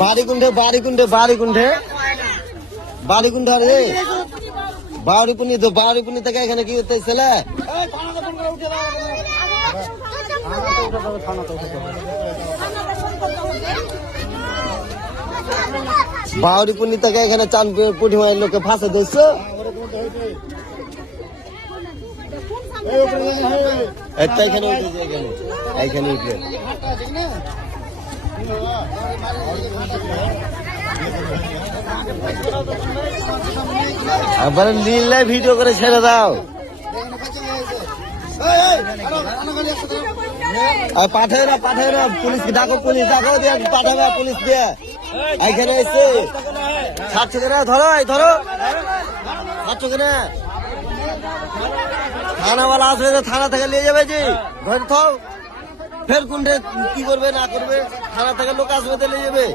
বাড়ি কুণ্ঠে বাড়ি কুণ্ঠে বাড়ি কুণ্ঠে বাড়ি কুণ্ঠে রে বাউরিপুনি তো বাউরিপুনি থেকে এখানে কি হতে ছেলে বাউরিপুনি থেকে এখানে চান পুঁটি মায়ের লোককে ফাঁসে দিচ্ছ এখানে উঠেছে এখানে এইখানে উঠবে আবার লীলায় ভিডিও করে ছেড়ে দাও পাঠাবে না পুলিশ ডাকো দিয়ে পাঠাবে পুলিশ দিয়ে এইখানে এসে ছাড়ছো কেনা ধরো ছাড়ছো কেনা থানাওয়ালা আসবে থানা থেকে নিয়ে যাবে যে ঘরে থাও ফের কোনটা কি করবে না করবে থানা থেকে লোক আসবে তো নিয়ে যাবে